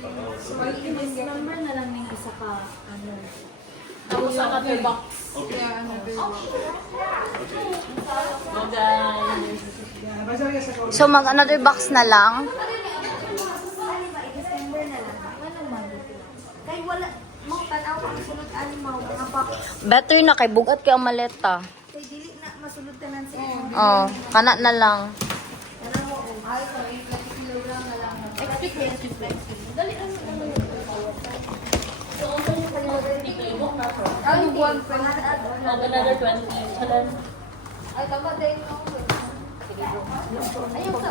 Invoice number na lang ng isa ka, ano. Tapos another box. Okay. Yeah, another box. No, guys. So, mag another box na lang. December na lang. Ano man? Kay wala, mau tanaw ang sulod ani mau kapak. Better na kay bugat kay ang maleta. Kay dili na masulod tanan sa Oh, kana na lang. Ano mo? Ay, so 8 kilogram na lang. Expect. Dali, ano. So, also yung kalimutan dito, ibok na to. Ano buwan pa na? Another 20. Salan. Ay, tama din no. Ayaw sa.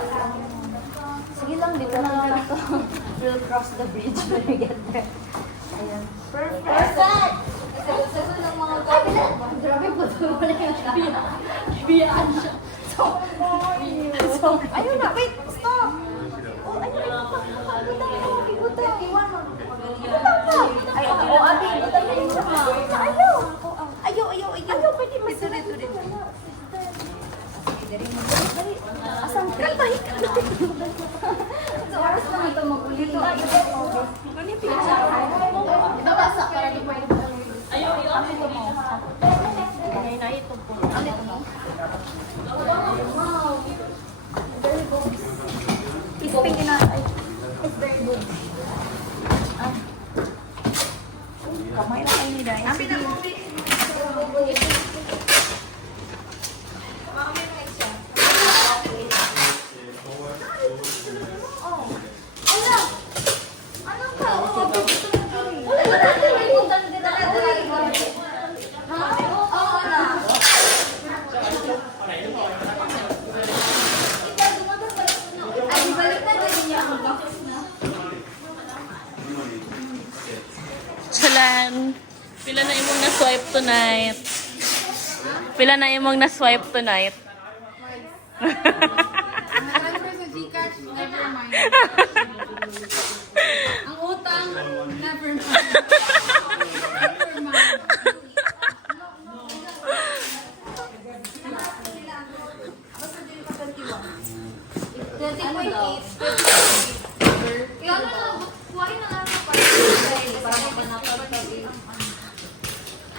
Sige lang, dito na lang ito. We'll cross the bridge when we get there. Ayan. Perfect! Sagot ng mga gamit. Grabe po ito. Biyaan siya. Ayun na, wait, stop! Oh, ayun na, ikutan. Ay, oh, abi, ikutan na yun siya. Ayaw! Ayaw, pwede mas. Ito. Asan ka? Sa oras lang ito mag-ulit. Ibabasa para di pwede. Ayaw, i-off mo dito. Ay, na ito po. Ispin na. It's very good. Kamay na kayo ni Day. Amin na mo, Salan. Pila na imong na-swipe tonight? Pila na imong na-swipe tonight? transfer sa Gcash, never mind. Ang utang, never mind. Never mind.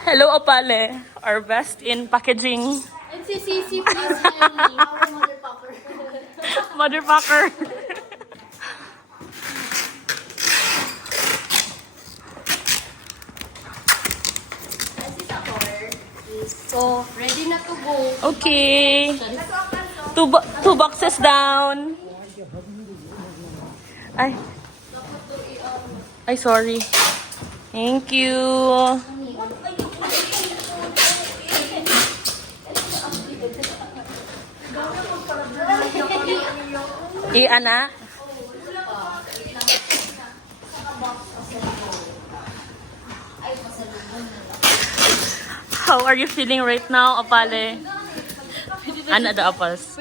Hello, Opale. Our best in packaging. NCCC, please hire me. Motherfucker. Motherfucker. So, ready na to go. Okay. Two boxes down. Ay. Ay, sorry. Thank you. Ana? How are you feeling right now, Opale? Ana the apples.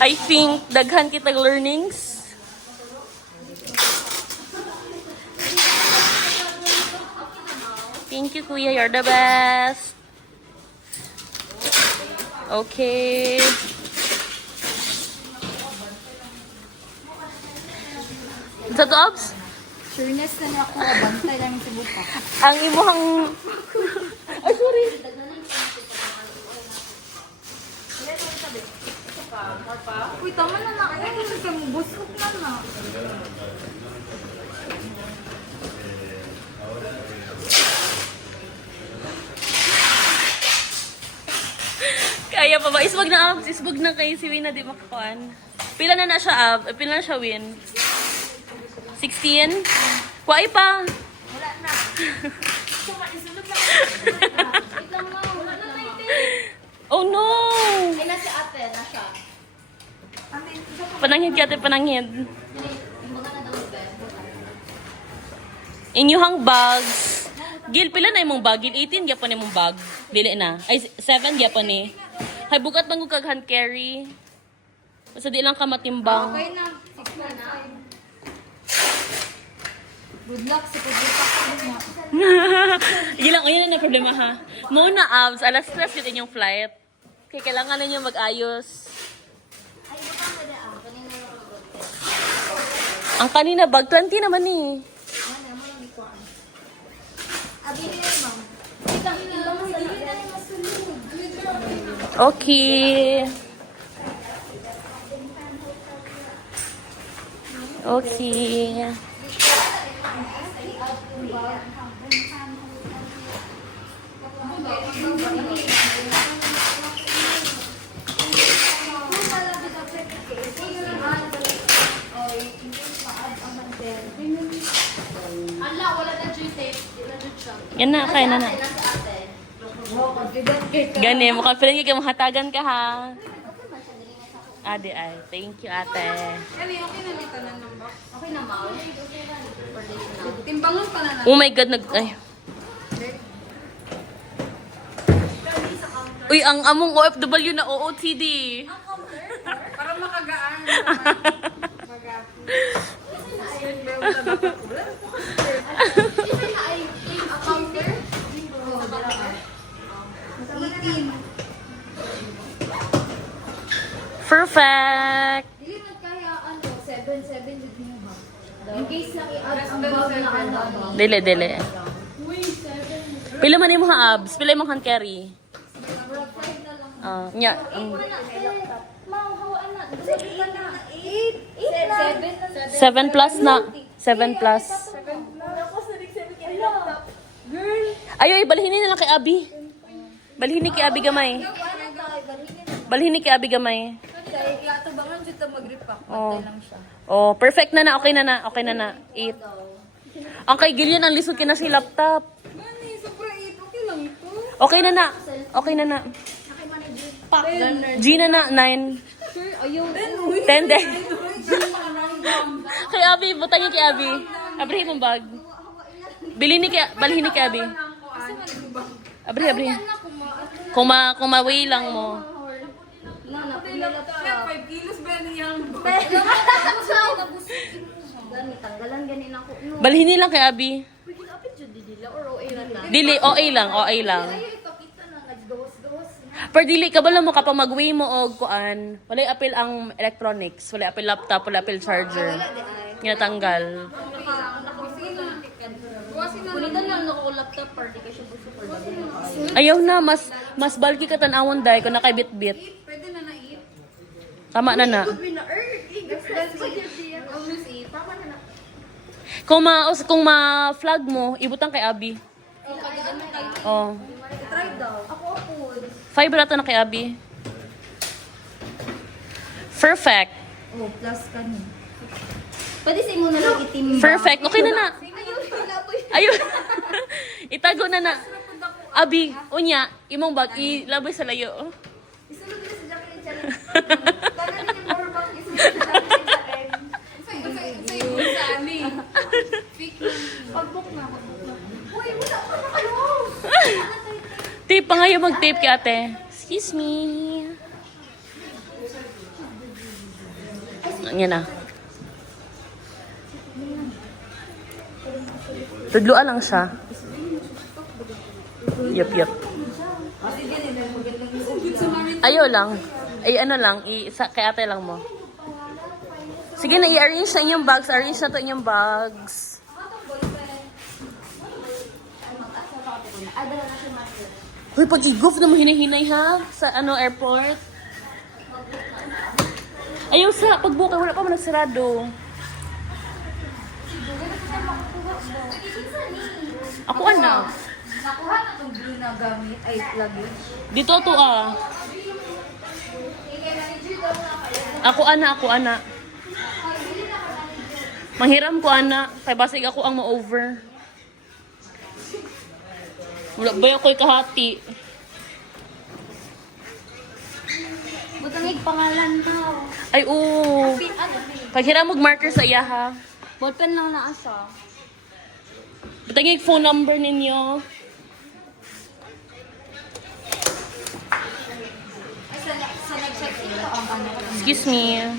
I think daghan kitag learnings. Thank you, Kuya. You're the best. Okay. Sa tops? Sureness na na ako. Bantay lang sa buka. Ang imuhang... Ay, sorry. Uy, tama na na. Ay, kasi ka mo. Busok na na. Kaya pa ba? Isbog na abs. Isbog na kay si Win na di makakuan. Pila na na siya ab? Pila na siya Win? 16? Kuwai pa. Wala na. Isulog lang. Wait lang na. Wala na 19. Oh no! Ay, nasa ate. Na siya. Amin. Pananghid ka ate, pananghid. Mga na daw bed. Inyuhang bags. Gil, pila na imong bag? Gil, 18 gyapon imong bag. Dili na. Ay, 7 gyapon ni. Hay, bukat bang kag hand carry. Basta di lang ka matimbang. Okay na. 6 na na. Good luck sa pagbuka mo. Gil lang, yun na problema ha. Muna abs, alas 3 yun inyong flight. Kaya kailangan na nyo mag-ayos. Ang kanina bag, 20 naman eh. Okay. Okay. Ala, wala na G-tape. Wala na siya. Yan na, kaya na na. Gani, mo confident ka, mahatagan ka ha. Ate ay, thank you ate. Kani, okay na dito na ng box. Okay na, Mau. Timbangon pa na na. Oh my god, ay. Uy, ang among OFW na OOTD. Para makagaan naman. Perfect. Dili na kaya, 7-7 with mo ba? In case na i-add ang bag na ano. Dili, dili. Pila man yung mga abs? Pila yung mga hand carry? Nya. Mau, hawaan na. 8 7 plus na. 7 plus. Ayoy, balhin na lang kay Abi. Balhin ni kay Abi gamay. Balhin ni kay Abi gamay. Tubangan dito mag-repack. Oh. Pantay lang siya. Oh, perfect na na. Okay na na. Okay na na. 8. Ang kay Gillian ang lisod kina si laptop. Mani, sobra 8. Okay lang ito. Okay na na. Okay na na. G na na. 9. Sure, ayun. 10 din. Kay Abi, butangin kay Abi. Abri mong bag. Balhin ni kay Abi. Abri. Kung ma-weigh lang mo. Na, napilap Kaya 5 kilos ba niyang Gani, tanggalan ganin ako. No. Balhin lang kay Abi. Pwede kapit dyan, dili or OA na ta. Dili, OA lang. Ay, ipakita na, naggawas-gawas. Pero dili, kabalo mo kapag mag-weigh mo o kuan, wala apil ang electronics, wala apil laptop, wala apil charger. Ginatanggal. Kulitan lang ako laptop party kasi super lagi na. Ayaw na, mas bulky ka tanawon dahil kung nakay-bit-bit. pwede na na 8. Tama na na. Almost 8. Tama na na. Kung ma-flag mo, ibutang kay Abi. Oh. Try daw. Ako. 5 rata na kay Abi. Perfect. Oh, plus ka niya. Pwede sa imo na lang itim. Perfect. Okay na na. Ayun, palaboy. Ayun. Itago na na. Abi, unya, imong bag, ilabay sa layo. Oh. Isulod na sa Jacqueline challenge. Tanan ni more bang isulod sa Jacqueline challenge. Sa ani. Pagbook na. Uy, wala ko na kayo. Tape pa ngayon mag-tape kay ate. Excuse me. Yan na. Tudloa lang siya. Yup. Ayaw lang. Ay, ano lang. Kay ate lang mo. Sige na, i-arrange na inyong bags. Arrange na to inyong bags. Uy, pag-i-goof na mo hinahinay ha? Sa airport. Ayaw sa pagbuka, wala pa mo nagsarado. Ako ana. Nakuha na itong blue na gamit. Ay, luggage. Dito to ah. Ako ana. Manghiram ko ana. Kay basig ako ang ma-over. Wala ba ako'y kahati? Butangig pangalan na. Ay, oo. Paghiram mo marker sa iya ha. Ballpen lang na asa. Batangig phone number ninyo. Ay, sa nag-check-in ko ang ano. Excuse me.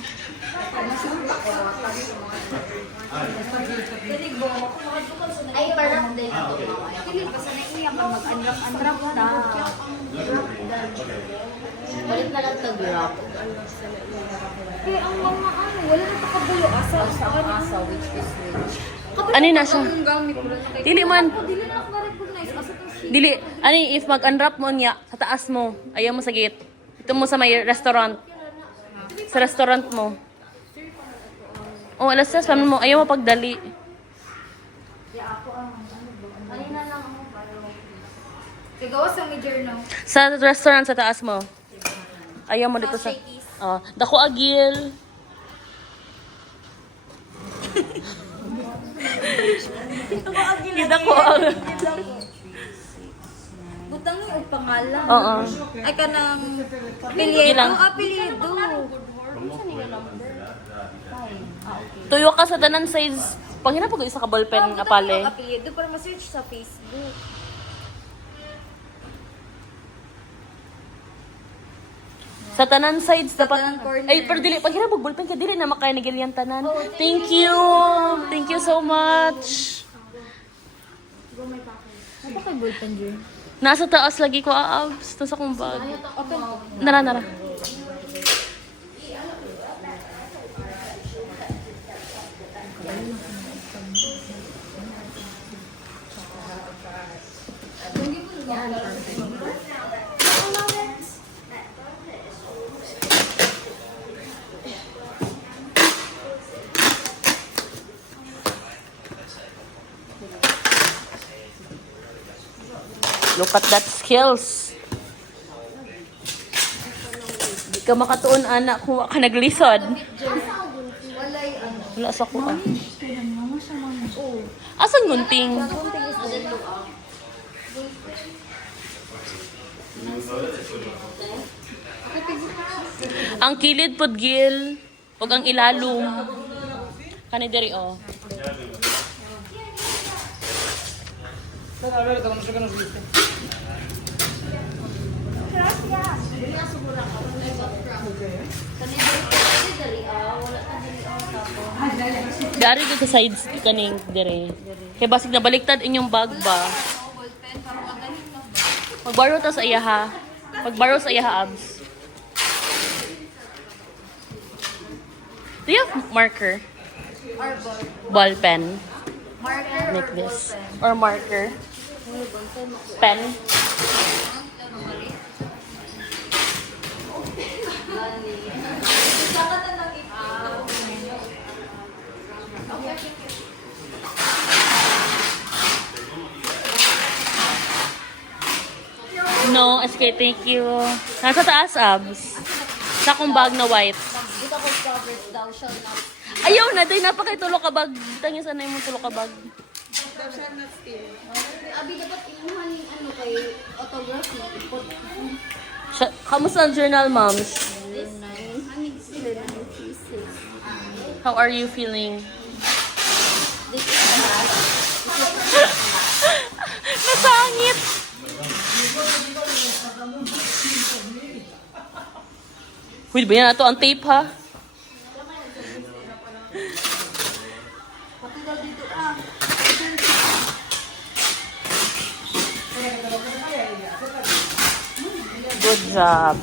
Ay, parang din ako. Kili pa sa naiiyak ka mag-unwrap ta. Balik na lang tag-wrap. Kaya ang mga ano, wala na pakabulo. Asa? Asa, which is which. Ano na siya? Ang gamit ko lang. Dili man. Dili na ako na-recognize. Asa to siya? Dili, ani if mag-unwrap mo niya, sa taas mo, ayaw mo sa gate. Ito mo sa may restaurant. Sa restaurant mo. Oh, alas 6, paano mo? Ayaw mo pagdali. Kanina lang ako para Kagawa sa major no. Sa restaurant sa taas mo. Ayaw mo dito sa... Oh, dako agil. Dako agil. Butang yung pangalan. Oo. Ay ka nang Sige lang. apelyido. Tuyo ka sa tanan size. Pag hinapag isa ka ballpen apale. Apelyido para ma-search sa Facebook. Sa tanan sides dapat tanan corner. ay pero dili pag hinapag ballpen ka dili na makaya nagilyan tanan. Thank you. Thank you so much. Ano kay ballpen dyan? Nasa taas lagi ko aabs to sa kong bag. Nara nara. Look at that skills. Di ka makatuon anak kung wa ka naglisod. Wala sa kuha. Asan gunting? Ang kilid pod gil ug ang ilalom. Kani diri oh. Dari dito sa sides kaning dire. Kay basig na baliktad inyong bag ba. Magbaro ta sa iya ha. Magbaro sa iya ha abs. Do you have marker? Ball pen. Marker Like this. Or marker. Pen. No, SK, thank you. Nasa taas, abs. Sa akong bag na white. Dito ko covered daw shall not. Ayaw na, day napakay-tulok ka bag. Tangin sana yung tulok ka bag. Abi dapat imuha ning ano kay autography ipot. Kamusta ang journal, moms? How are you feeling? Nasangit! Wait, ba yan na to? Ang tape, ha? Good job.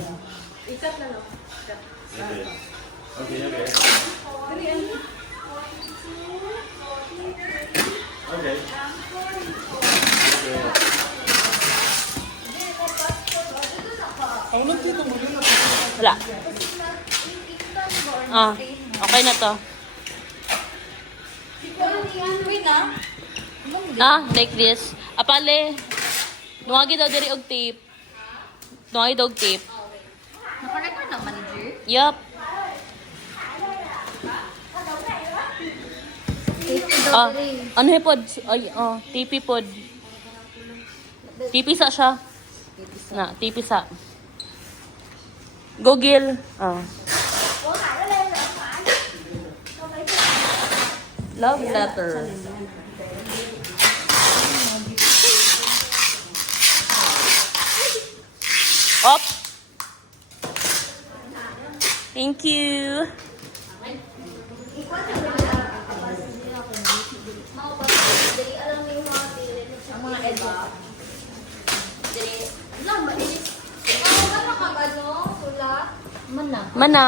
Wala. Ah, okay na to. Ah, like this. Apale. Nuwagi daw diri og tape. Nuwagi daw og tape. Naka-record na manager. Yup. Ah, ano pod? Ay, TP pod. TP sa siya. Na, TP sa. Google. Ah. Love letter. Up. Thank you. Ang mga edit. Lang, mainit. Ano ka ba, no? Sulat? Mana.